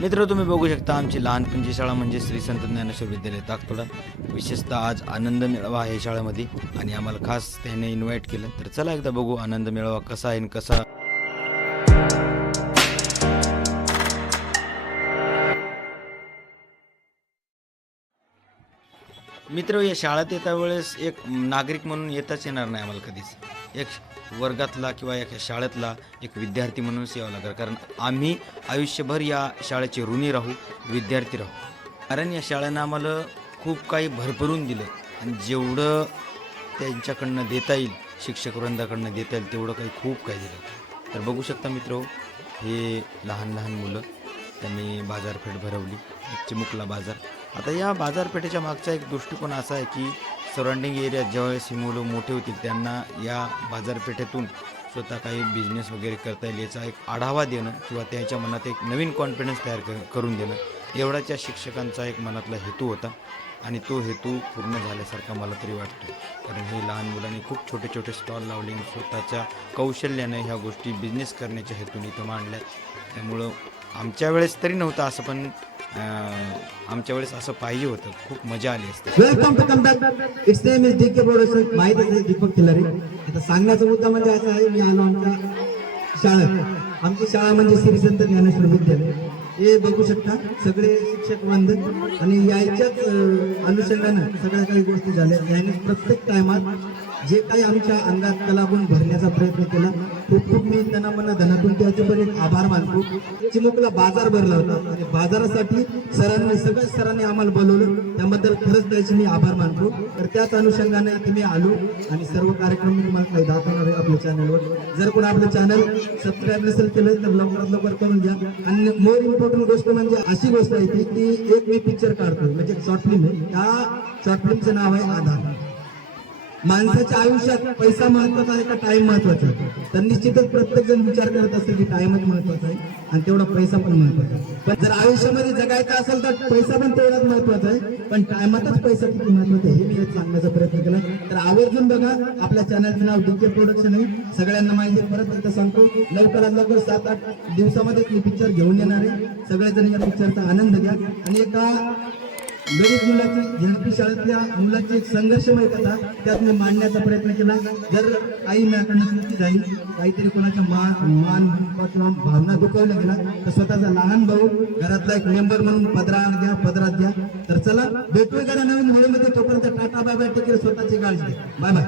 मित्र तुम्ही बघू शकता आमची लहानपणची शाळा म्हणजे श्री संत ज्ञानेश्वर विद्यालय ताकतोडा. विशेषतः आज आनंद मेळावा आहे शाळेमध्ये आणि आम्हाला खास त्याने इन्व्हाइट केलं. तर चला एकदा बघू आनंद मेळावा कसा आहे आणि कसा मित्र या शाळेत येता वेळेस एक नागरिक म्हणून येताच येणार नाही आम्हाला कधीच. एक वर्गातला किंवा एक शाळेतला एक विद्यार्थी म्हणूनच यावं लागेल. कारण आम्ही आयुष्यभर या शाळेचे ऋणी राहू विद्यार्थी राहू. कारण या शाळेनं आम्हाला खूप काही भरभरून दिलं. आणि जेवढं त्यांच्याकडनं देता येईल शिक्षक वृंदाकडनं देता येईल तेवढं काही खूप काही दिलं. तर बघू शकता मित्र हे लहान लहान मुलं त्यांनी बाजारपेठ भरवली चिमुकला बाजार. आता या बाजारपेठेच्या मागचा एक दृष्टिकोन असा आहे की सराउंडिंग एरियात ज्यावेळेस ही मुलं मोठे होतील त्यांना या बाजारपेठेतून स्वतः काही बिझनेस वगैरे करता येईल याचा एक आढावा देणं किंवा त्याच्या मनात एक नवीन कॉन्फिडन्स तयार कर करून देणं एवढाच या शिक्षकांचा एक मनातला हेतू होता. आणि तो हेतू पूर्ण झाल्यासारखा मला तरी वाटतो कारण हे लहान मुलांनी खूप छोटे छोटे स्टॉल लावले आणि स्वतःच्या कौशल्याने ह्या गोष्टी बिझनेस करण्याच्या हेतून इथं मांडल्या. त्यामुळं आमच्या वेळेस तरी नव्हतं असं पण आमच्या वेळेस असं पाहिजे होतं. खूप मजा आली असते. Welcome to come back it's name is D K production माहीत आहे दीपक खिलारे आता सांगण्याचा मुद्दा म्हणजे असा आहे मी आलो आमच्या शाळेत. आमची शाळा म्हणजे श्री संत ज्ञानेश्वर विद्यालय. हे बघू शकता सगळे शिक्षक बांध आणि याच्याच अनुषंगानं सगळ्या काही गोष्टी झाल्या. याने प्रत्येक टायमात जे काही आमच्या अंगात कलागुण भरण्याचा प्रयत्न केला खूप खूप मी त्यांना म्हणा धनातून त्याचे पण एक आभार मानतो. चिमुकला बाजार भरला होता आणि बाजारासाठी सरांनी सगळ्या सरांनी आम्हाला बोलवलं. त्याबद्दल खरंच त्याचे मी आभार मानतो. तर त्याच अनुषंगाने इथे मी आलो आणि सर्व कार्यक्रम मी तुम्हाला काही दाखवणार आहे आपल्या चॅनलवर जर कोण आपलं चॅनल सबस्क्राईब नसेल केलं तर लवकरात लवकर करून घ्या. आणि मोर इम्पॉर्टंट गोष्ट म्हणजे अशी गोष्ट आहे ती की एक मी पिक्चर काढतोय म्हणजे शॉर्ट फिल्म आहे. त्या शॉर्ट फिल्मचं नाव आहे आधार. माणसाच्या आयुष्यात पैसा महत्त्वाचा आहे का टाइम महत्त्वाचा आहे? तर निश्चितच प्रत्येक जण विचार करत असेल की टाइमच महत्त्वाचा आहे आणि तेवढा पैसा पण महत्त्वाचा आहे. पण जर आयुष्यामध्ये जगायचं असेल तर पैसा पण तेवढाच महत्त्वाचा आहे. पण टायमातच पैसा किती महत्त्वाचा आहे हे मी सांगण्याचा प्रयत्न केला. तर आवर्जून बघा आपल्या चॅनलचं नाव डीके प्रोडक्शन आहे. सगळ्यांना माहिती आहे. परत एकदा सांगतो लवकरात लवकर सात आठ दिवसामध्ये मी पिक्चर घेऊन येणार आहे. सगळेजण या पिक्चरचा आनंद घ्या. आणि एका गरीब मुलाची झेडपी शाळेतल्या मुलाची एक संघर्षमय कथा त्यात मी मांडण्याचा प्रयत्न केला. जर आई माझ्याकडनं चुकी झाली काहीतरी कोणाच्या मान मान किंवा भावना दुखवल्या गेला तर स्वतःचा लहान भाऊ घरातला एक मेंबर म्हणून पदरात घ्या पदरात घ्या तर चला भेटूया करा नवीन होळीमध्ये तोपर्यंत टाटा बाय बाय टेकेल स्वतःची काळजी बाय बाय.